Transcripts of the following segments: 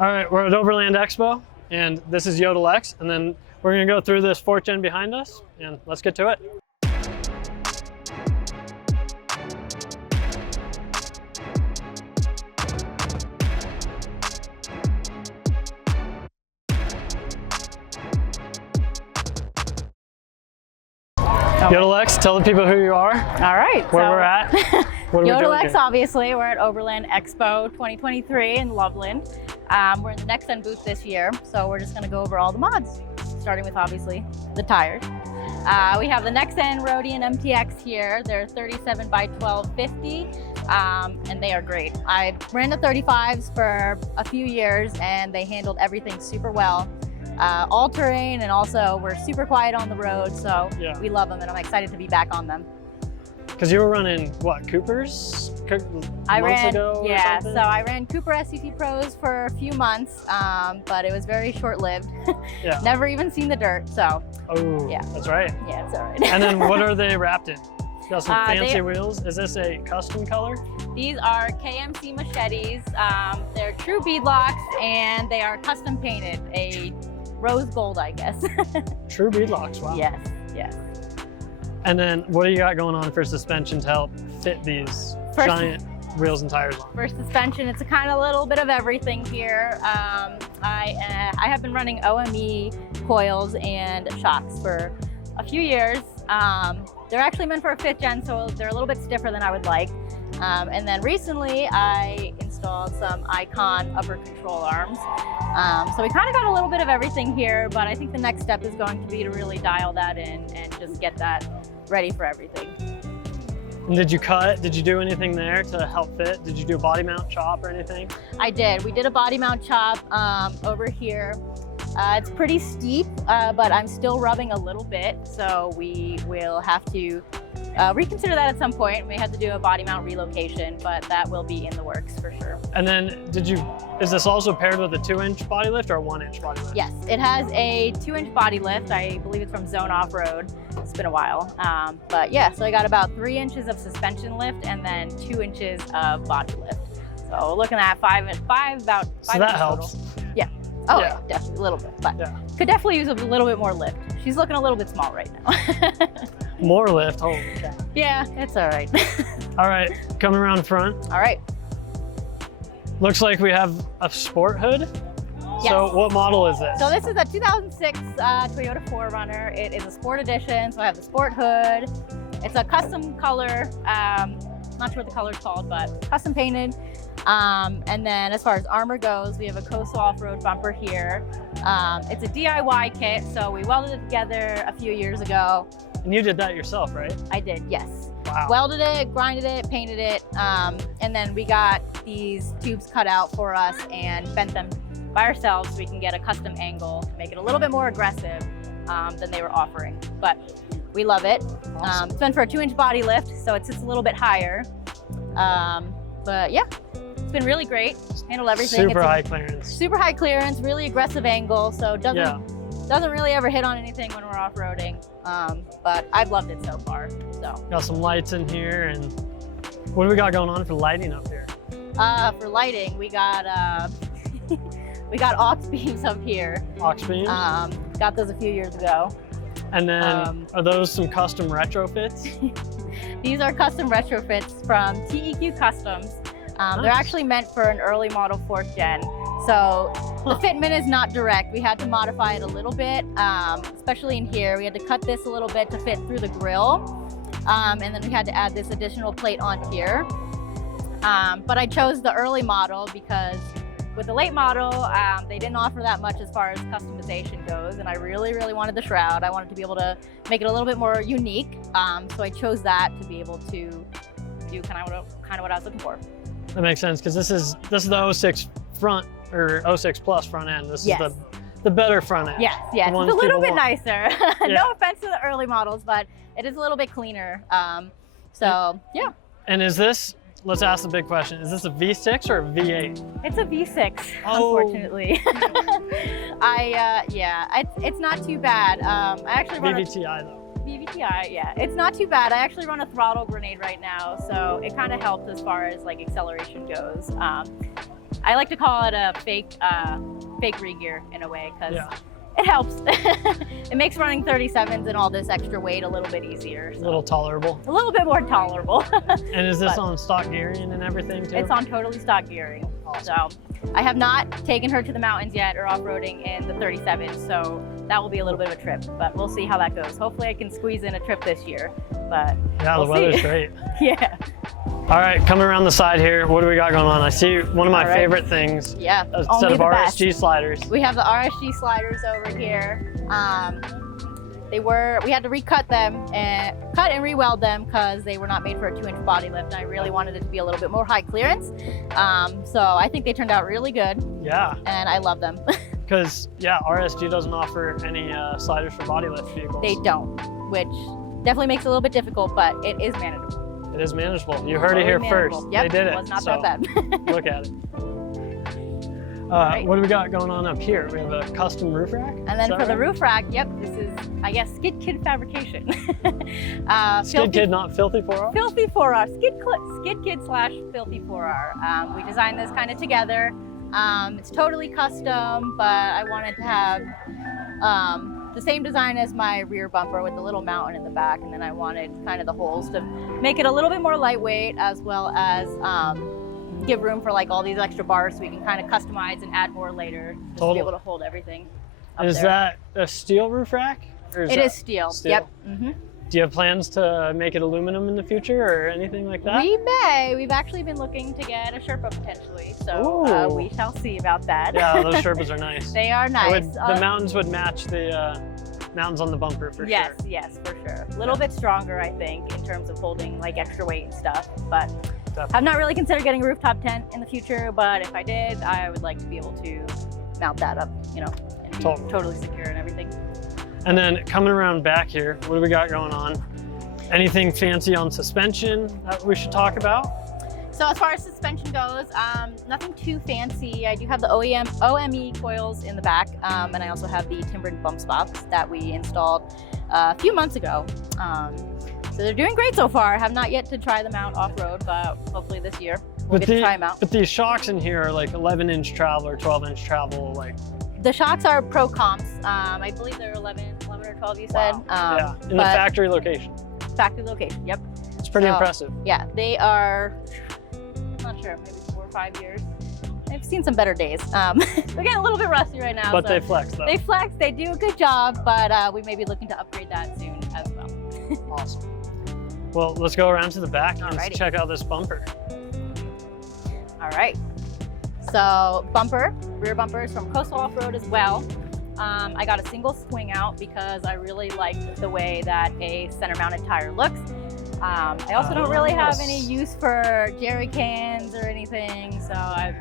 All right, we're at Overland Expo, and this is Yodel X, and then we're gonna go through this 4th gen behind us, and let's get to it. Yodel X, tell the people who you are. All right. Where we're at. What are we Yodel doing X, here? obviously, we're at Overland Expo 2023 in Loveland. We're in the Next Gen booth this year, so we're just going to go over all the mods, starting with obviously the tires. We have the Next Gen Rhodian MTX here. They're 37 by 1250, and they are great. I ran the 35s for a few years, and they handled everything super well. All terrain, and also we're super quiet on the road, so Yeah. we love them, and I'm excited to be back on them. Because you were running, what, Coopers? Months ago or yeah, something? so I ran Cooper SCT Pros for a few months, but it was very short-lived. Yeah. Never even seen the dirt, so Oh, yeah. That's right. Yeah, it's all right. And then what are they wrapped in? Got some fancy they- wheels. Is this a custom color? These are KMC machetes. They're true beadlocks, and they are custom painted, a rose gold, I guess. True beadlocks, wow. Yes, yes. And then what do you got going on for suspension to help fit these giant wheels and tires on? For suspension, it's a kind of little bit of everything here. I have been running OME coils and shocks for a few years. They're actually meant for a 5th gen, so they're a little bit stiffer than I would like. And then recently I installed some Icon upper control arms. So we kind of got a little bit of everything here, but I think the next step is going to be to really dial that in and just get that ready for everything. And did you cut? Did you do anything there to help fit? Did you do a body mount chop or anything? I did. We did a body mount chop over here. It's pretty steep, but I'm still rubbing a little bit, so we will have to reconsider that at some point. We had to do a body mount relocation, but that will be in the works for sure. And then is this also paired with a 2-inch body lift or a 1-inch body lift? Yes, it has a 2-inch body lift. I believe it's from Zone Off-Road. It's been a while. But yeah, so I got about 3 inches of suspension lift and then 2 inches of body lift. So we're looking at about 5 So that inches helps. total. Yeah. Oh, Yeah. yeah, definitely a little bit, but Yeah. could definitely use a little bit more lift. She's looking a little bit small right now. More lift, holy cow. Yeah, it's all right. All right, coming around front. All right. Looks like we have a sport hood. Yes. So what model is this? So this is a 2006 Toyota 4Runner. It is a sport edition, so I have the sport hood. It's a custom color, not sure what the color is called, but custom painted. And then as far as armor goes, we have a Coastal Off-Road bumper here. It's a DIY kit, so we welded it together a few years ago. And you did that yourself, right? I did, yes. Wow. Welded it, grinded it, painted it, and then we got these tubes cut out for us and bent them by ourselves so we can get a custom angle to make it a little bit more aggressive than they were offering. But we love it. Awesome. It's meant for a 2-inch body lift, so it sits a little bit higher. But yeah, it's been really great. Handled everything. Super It's a high clearance. super high clearance, really aggressive angle, so doesn't really ever hit on anything when we're off-roading. But I've loved it so far. So Got some lights in here, and what do we got going on for lighting up here? for lighting, we got we got aux beams up here. Aux beams? Got those a few years ago. And then are those some custom retrofits? These are custom retrofits from TEQ Customs. They're Nice. actually meant for an early model 4th gen. So the fitment is not direct. We had to modify it a little bit, especially in here. We had to cut this a little bit to fit through the grill. And then we had to add this additional plate on here. But I chose the early model because with the late model, they didn't offer that much as far as customization goes, and I really, really wanted the shroud. I wanted to be able to make it a little bit more unique, so I chose that to be able to do kind of what I was looking for. That makes sense, because this is the 06 front, or 06 plus front end. This Yes. is the better front end. Yes, yes, The it's a ones little people bit want. nicer. Yeah. No offense to the early models, but it is a little bit cleaner. So yeah, And is this, let's ask the big question, is this a V6 or a V8? it's a V6, Oh. unfortunately. Yeah, it's not too bad. I actually run VVTi though. VVTi, yeah, it's not too bad. I actually run a throttle grenade right now, so it kind of helps as far as like acceleration goes. I like to call it a fake regear in a way, because Yeah. it helps. It makes running 37s and all this extra weight a little bit easier. So. A little tolerable. A little bit more tolerable. And is this But on stock gearing and everything too? it's on totally stock gearing. Awesome. So I have not taken her to the mountains yet or off-roading in the 37, so that will be a little bit of a trip, but we'll see how that goes. Hopefully I can squeeze in a trip this year, but Yeah, we'll the weather's see. great. Yeah. All right, coming around the side here, what do we got going on? I see one of my All right. favorite things, Yeah, a set only of the best. RSG sliders. We have the RSG sliders over here. We had to recut them and cut and re-weld them because they were not made for a 2-inch body lift. And I really wanted it to be a little bit more high clearance. So I think they turned out really good. Yeah, And I love them. because RSG doesn't offer any sliders for body lift vehicles. They don't, which definitely makes it a little bit difficult, but it is manageable. It is manageable. You heard it here first. Yep, They did it. was not so that bad. look at it. Right. What do we got going on up here? We have a custom roof rack. And then for the roof rack, yep, this is, I guess, Skid Kid fabrication. Skid Kid, not Filthy 4R? Filthy 4R, Skid Kid / Filthy 4R. We designed this kind of together. It's totally custom, but I wanted to have the same design as my rear bumper with the little mountain in the back, and then I wanted kind of the holes to make it a little bit more lightweight, as well as give room for like all these extra bars so we can kind of customize and add more later, just to be able to hold everything up Is there. that a steel roof rack? Or It that is steel. Yep. Do you have plans to make it aluminum in the future or anything like that? We may. We've actually been looking to get a Sherpa potentially, so Ooh. we shall see about that. Yeah, those Sherpas are nice. They are nice. The mountains would match the mountains on the bumper for yes, sure. Yes, for sure. A little bit stronger, I think, in terms of holding like extra weight and stuff. But Definitely. I've not really considered getting a rooftop tent in the future. But if I did, I would like to be able to mount that up, and be totally secure and everything. And then coming around back here, what do we got going on? Anything fancy on suspension that we should talk about? So as far as suspension goes, nothing too fancy. I do have the OME coils in the back, and I also have the timbered bump stops that we installed a few months ago. So they're doing great so far. I have not yet to try them out off-road, but hopefully this year we'll get to try them out. But these shocks in here are like 11-inch travel or 12-inch travel. Like The shocks are pro comps. I believe they're 11 or 12, you said. Yeah, in the factory location. Factory location, yep. It's pretty impressive. Yeah, they are, I'm not sure, maybe 4 or 5 years. I've seen some better days. They're getting a little bit rusty right now. But so they flex though. They flex, they do a good job, but we may be looking to upgrade that soon as well. Awesome. Well, let's go around to the back and Alrighty. check out this bumper. All right. So rear bumper is from Coastal Off-Road as well. I got a single swing out because I really liked the way that a center mounted tire looks. I also don't really have any use for jerry cans or anything, so I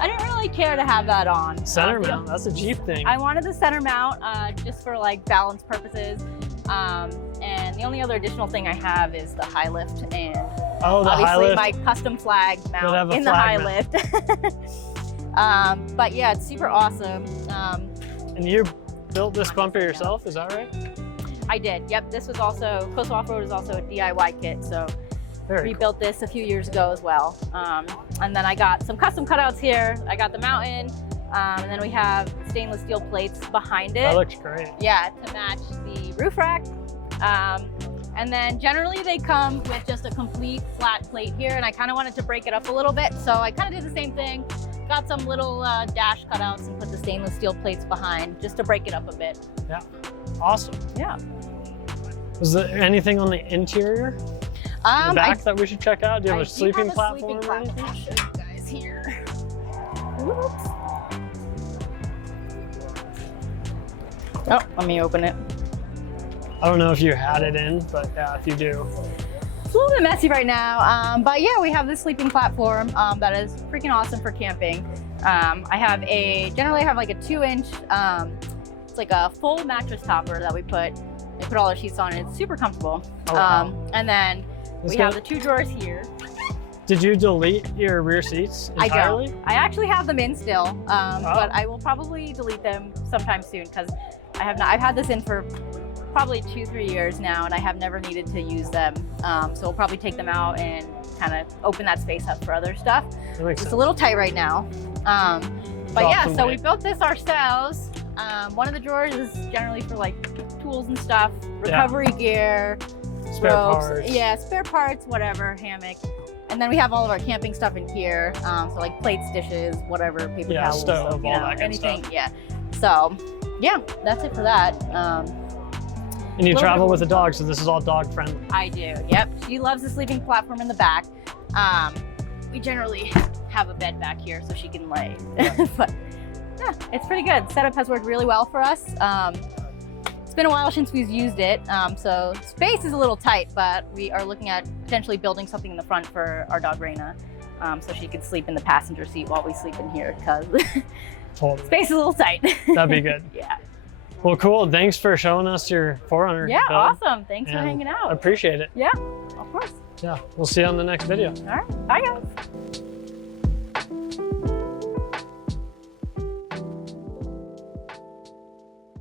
didn't really care to have that on. Center mount, that's a Jeep thing. I wanted the center mount just for like balance purposes. And the only other additional thing I have is the high lift, and obviously my custom flag mount in the high lift. But yeah, it's super awesome. And you built this bumper yourself, is that right? I did, yep. This was also, Coastal Off-Road is also a DIY kit, so rebuilt this a few years ago as well. And then I got some custom cutouts here. I got the mountain, and then we have stainless steel plates behind it. That looks great. Yeah, to match the roof rack. And then generally they come with just a complete flat plate here, and I kind of wanted to break it up a little bit, so I kind of did the same thing. Got some little dash cutouts and put the stainless steel plates behind just to break it up a bit. Yeah, awesome. Yeah. Was there anything on the interior, the back that we should check out? Do you have a sleeping platform or anything? I'll show you guys here. Whoops. Oh, let me open it. I don't know if you had it in, but yeah, if you do. It's a little bit messy right now, but yeah, we have this sleeping platform that is freaking awesome for camping. Generally I have like a 2-inch, it's like a full mattress topper that we put all our sheets on, and it's super comfortable. Oh, wow. And then we have the 2 drawers here. Did you delete your rear seats entirely? I don't. I actually have them in still, but I will probably delete them sometime soon because I've had this in for probably 2-3 years now, and I have never needed to use them. So we'll probably take them out and kind of open that space up for other stuff. That makes It's sense. a little tight right now. But Drop yeah, some so we weight. built this ourselves. One of the drawers is generally for like tools and stuff, recovery gear, Spare ropes, parts. yeah, spare parts, whatever, hammock. And then we have all of our camping stuff in here. So like plates, dishes, whatever, paper Yeah, towels, stove, so, you all know, that good anything, stuff. yeah. So yeah, that's it for that. And you little travel bit- with a dog, so this is all dog friendly. I do, yep. She loves the sleeping platform in the back. We generally have a bed back here so she can lay. Yeah. But yeah, it's pretty good. Setup has worked really well for us. It's been a while since we've used it, so space is a little tight, but we are looking at potentially building something in the front for our dog Raina, so she can sleep in the passenger seat while we sleep in here, because Totally. space is a little tight. That'd be good. Yeah. Well, cool. Thanks for showing us your 4Runner. Yeah, build. awesome. Thanks for And hanging out. I appreciate it. Yeah, of course. Yeah, we'll see you on the next video. All right, bye guys.